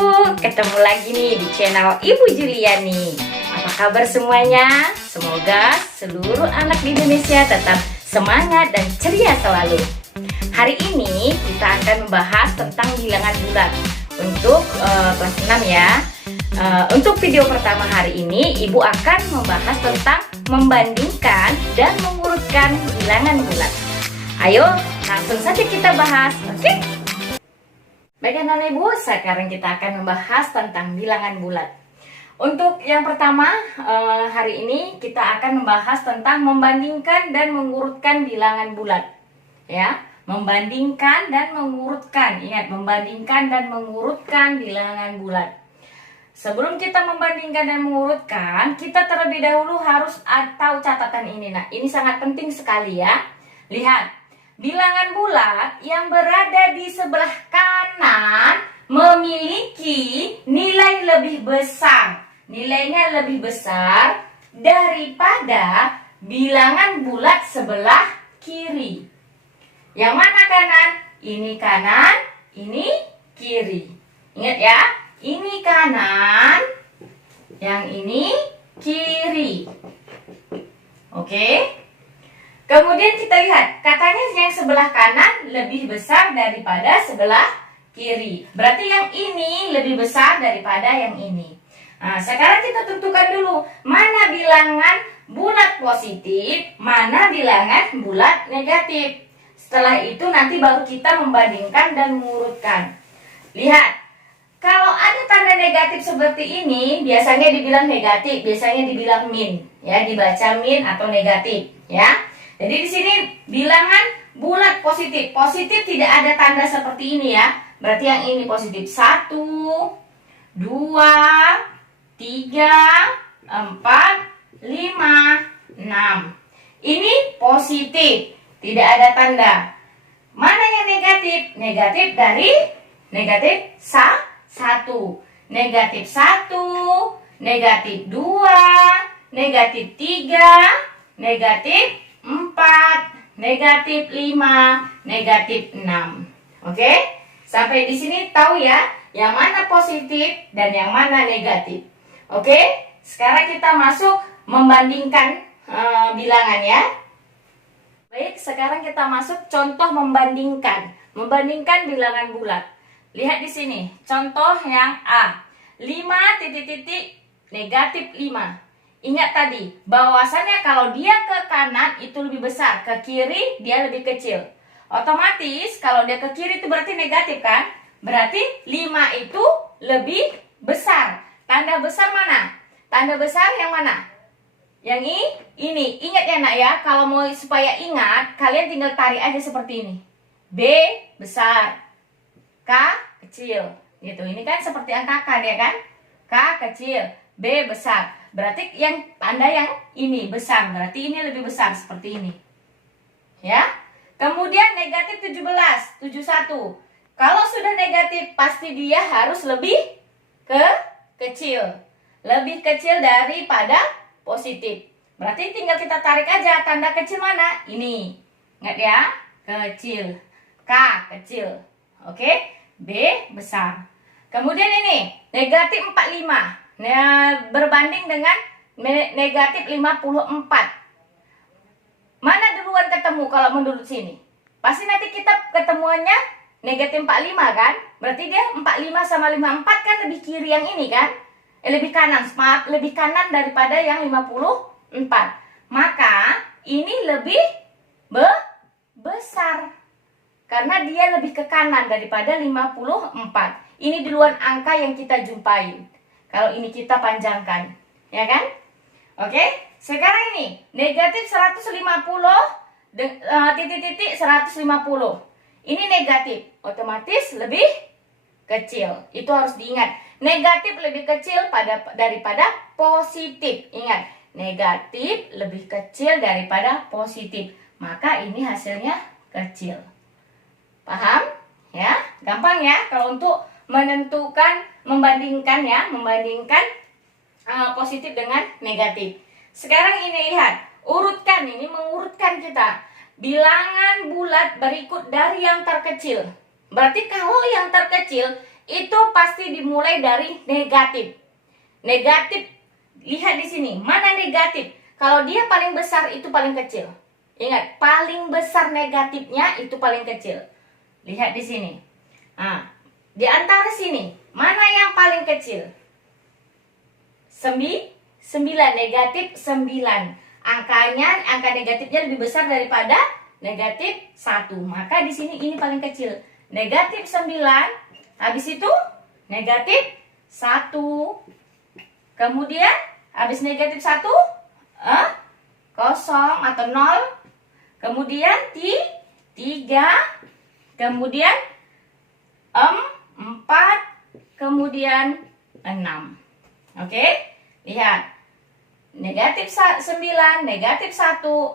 Ibu, ketemu lagi nih di channel Ibu Juliani. Apa kabar semuanya? Semoga seluruh anak di Indonesia tetap semangat dan ceria selalu. Hari ini kita akan membahas tentang bilangan bulat untuk kelas 6 ya. Untuk video pertama hari ini, Ibu akan membahas tentang membandingkan dan mengurutkan bilangan bulat. Ayo, langsung saja kita bahas, oke? Baik anak-anak Ibu, sekarang kita akan membahas tentang bilangan bulat. Untuk yang pertama, hari ini kita akan membahas tentang membandingkan dan mengurutkan bilangan bulat. Ya, membandingkan dan mengurutkan. Ingat, membandingkan dan mengurutkan bilangan bulat. Sebelum kita membandingkan dan mengurutkan, kita terlebih dahulu harus tahu catatan ini. Nah, ini sangat penting sekali ya. Lihat. Bilangan bulat yang berada di sebelah kanan memiliki nilai lebih besar. Nilainya lebih besar daripada bilangan bulat sebelah kiri. Yang mana kanan? Ini kanan, ini kiri. Ingat ya, ini kanan, yang ini kiri. Oke? Kemudian kita lihat, katanya yang sebelah kanan lebih besar daripada sebelah kiri. Berarti yang ini lebih besar daripada yang ini. Nah, sekarang kita tentukan dulu mana bilangan bulat positif, mana bilangan bulat negatif. Setelah itu nanti baru kita membandingkan dan mengurutkan. Lihat, kalau ada tanda negatif seperti ini, biasanya dibilang negatif, biasanya dibilang min. Ya, dibaca min atau negatif. Ya. Jadi di sini bilangan bulat positif. Positif tidak ada tanda seperti ini ya. Berarti yang ini positif. 1, 2, 3, 4, 5, 6. Ini positif. Tidak ada tanda. Mana yang negatif? Negatif dari negatif 1. Negatif 1, negatif 2, negatif 3, negatif 4, negatif 5, negatif 6. Oke? Sampai di sini tahu ya, yang mana positif dan yang mana negatif. Oke? Sekarang kita masuk membandingkan bilangan ya. Baik, sekarang kita masuk contoh membandingkan. Membandingkan bilangan bulat. Lihat di sini, contoh yang A. 5 titik-titik negatif 5. Ingat tadi, bahwasannya kalau dia ke kanan itu lebih besar, ke kiri dia lebih kecil. Otomatis kalau dia ke kiri itu berarti negatif kan? Berarti 5 itu lebih besar. Tanda besar mana? Tanda besar yang mana? Yang ini. Ingat ya nak ya, kalau mau supaya ingat, kalian tinggal tarik aja seperti ini. B besar, K kecil. Gitu. Ini kan seperti angka K ya kan? K kecil, B besar. Berarti yang tanda yang ini besar, berarti ini lebih besar seperti ini. Ya. Kemudian negatif 17, 71. Kalau sudah negatif pasti dia harus lebih kecil. Lebih kecil daripada positif. Berarti tinggal kita tarik aja tanda kecil mana? Ini. Ingat ya? Kecil. K kecil. Oke? B besar. Kemudian ini negatif 45. Nah, berbanding dengan negatif 54. Mana duluan ketemu kalau menurut sini? Pasti nanti kita ketemuannya negatif 45 kan? Berarti dia 45 sama 54 kan lebih kiri yang ini kan? Lebih kanan, lebih kanan daripada yang 54. Maka ini lebih besar. Karena dia lebih ke kanan daripada 54. Ini duluan angka yang kita jumpai. Kalau ini kita panjangkan, ya kan? Oke, sekarang ini negatif 150 titik-titik 150. Ini negatif, otomatis lebih kecil. Itu harus diingat. Negatif lebih kecil daripada positif. Ingat, negatif lebih kecil daripada positif. Maka ini hasilnya kecil. Paham? Ya, gampang ya kalau untuk menentukan, membandingkan ya, positif dengan negatif. Sekarang ini lihat, urutkan, ini mengurutkan kita. Bilangan bulat berikut dari yang terkecil. Berarti kalau yang terkecil itu pasti dimulai dari negatif. Negatif, lihat di sini, mana negatif? Kalau dia paling besar itu paling kecil. Ingat, paling besar negatifnya itu paling kecil. Lihat di sini. Nah, di antara sini, mana yang paling kecil? 9, negatif 9. Angka negatifnya lebih besar daripada negatif 1. Maka di sini ini paling kecil. Negatif 9, habis itu negatif 1. Kemudian habis negatif 1, kosong atau 0. Kemudian 3. Kemudian 4. Kemudian 6. Oke? Lihat. Negatif 9, negatif 1, 0,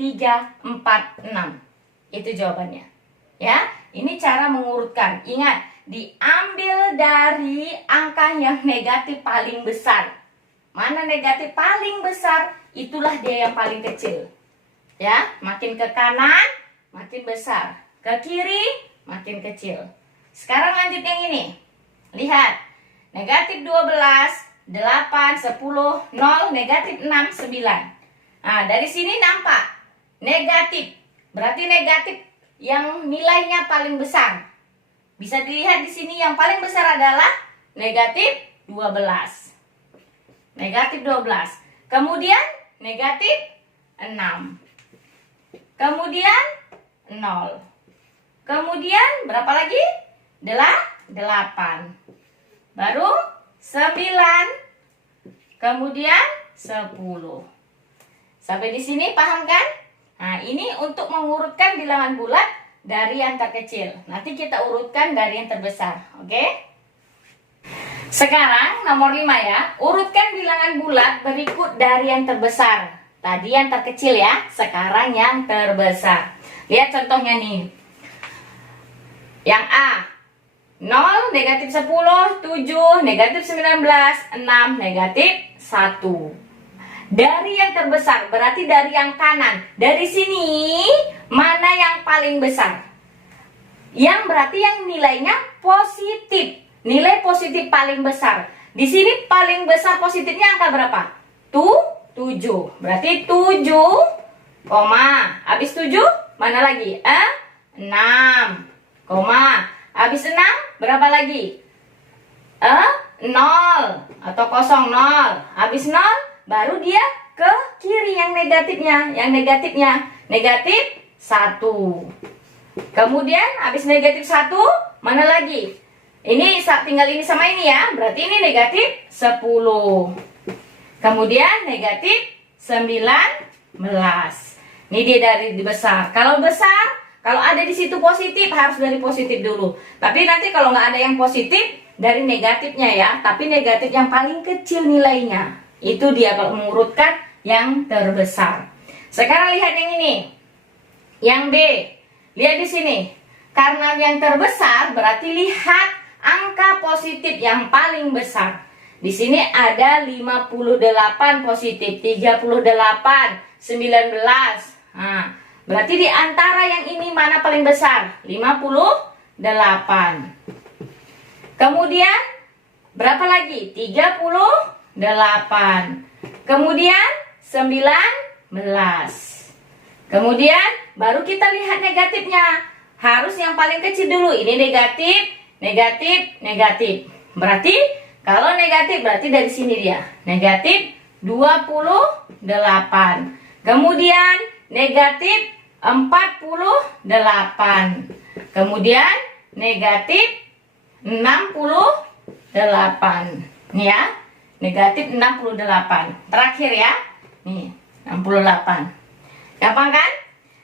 3, 4, 6. Itu jawabannya. Ya, ini cara mengurutkan. Ingat, diambil dari angka yang negatif paling besar. Mana negatif paling besar, itulah dia yang paling kecil. Ya, makin ke kanan, makin besar. Ke kiri, makin kecil. Sekarang lanjut yang ini. Lihat. Negatif 12, 8, 10, 0, negatif 6, 9. Nah, dari sini nampak negatif. Berarti negatif yang nilainya paling besar. Bisa dilihat di sini yang paling besar adalah negatif 12. Negatif 12. Kemudian negatif 6. Kemudian 0. Kemudian berapa lagi? 8. Baru 9. Kemudian 10. Sampai di sini paham kan? Nah, ini untuk mengurutkan bilangan bulat dari yang terkecil. Nanti kita urutkan dari yang terbesar. Oke? Sekarang nomor 5 ya. Urutkan bilangan bulat berikut dari yang terbesar. Tadi yang terkecil ya. Sekarang yang terbesar. Lihat contohnya nih. Yang A. 0, negatif 10, 7, negatif 19, 6, negatif 1. Dari yang terbesar, berarti dari yang kanan. Dari sini, mana yang paling besar? Yang berarti yang nilainya positif. Nilai positif paling besar. Di sini paling besar positifnya angka berapa? 7. Berarti 7, habis 7, mana lagi? 6, habis 6, berapa lagi? 0 atau 0. Habis 0, baru dia ke kiri yang negatifnya. Yang negatifnya negatif 1. Kemudian habis negatif 1, mana lagi? Ini tinggal ini sama ini ya. Berarti ini negatif 10. Kemudian negatif 19. Ini dia dari besar. Kalau besar, kalau ada di situ positif, harus dari positif dulu. Tapi nanti kalau nggak ada yang positif, dari negatifnya ya. Tapi negatif yang paling kecil nilainya. Itu dia kalau mengurutkan yang terbesar. Sekarang lihat yang ini. Yang B. Lihat di sini. Karena yang terbesar, berarti lihat angka positif yang paling besar. Di sini ada 58 positif, 38, 19. Nah, berarti di antara yang ini mana paling besar? 58. Kemudian berapa lagi? 38. Kemudian 19. Kemudian baru kita lihat negatifnya. Harus yang paling kecil dulu. Ini negatif, negatif, negatif. Berarti kalau negatif berarti dari sini dia. Negatif 28. Kemudian negatif 48. Kemudian negatif 68. Nih ya. Negatif 68. Terakhir ya. Nih, 68. Gampang kan?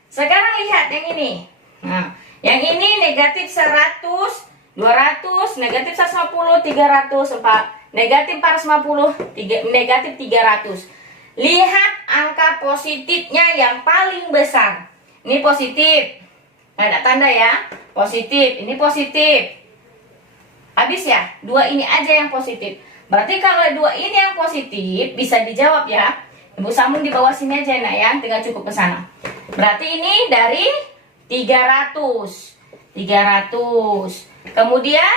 Sekarang lihat yang ini. Nah, yang ini negatif 100, 200, negatif 150, 300, 4, negatif 450, negatif 300. Lihat angka positifnya yang paling besar. Ini positif. Ada tanda ya. Positif. Ini positif. Habis ya? Dua ini aja yang positif. Berarti kalau dua ini yang positif, bisa dijawab ya. Ibu sambung di bawah sini aja nak ya. Tinggal cukup ke sana. Berarti ini dari 300. 300. Kemudian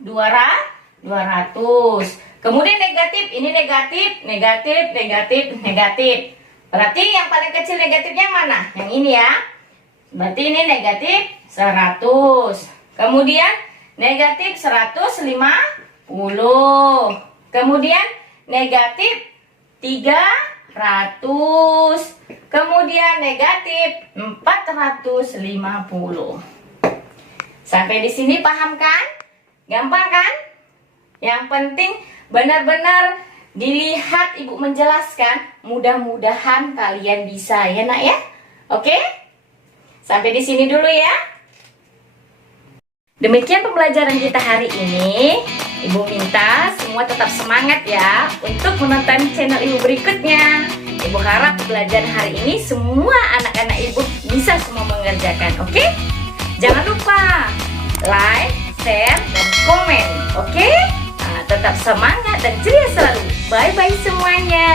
200. Kemudian negatif, ini negatif, negatif, negatif, negatif. Berarti yang paling kecil negatifnya yang mana? Yang ini ya. Berarti ini negatif 100. Kemudian negatif 150. Kemudian negatif 300. Kemudian negatif 450. Sampai di sini paham kan? Gampang kan? Yang penting benar-benar dilihat ibu menjelaskan. Mudah-mudahan kalian bisa ya nak ya. Oke? Sampai di sini dulu ya. Demikian pembelajaran kita hari ini. Ibu minta semua tetap semangat ya untuk menonton channel ibu berikutnya. Ibu harap pelajaran hari ini semua anak-anak ibu bisa semua mengerjakan. Oke? Jangan lupa like, share, dan komen. Oke? Nah, tetap semangat dan ceria selalu. Bye-bye semuanya.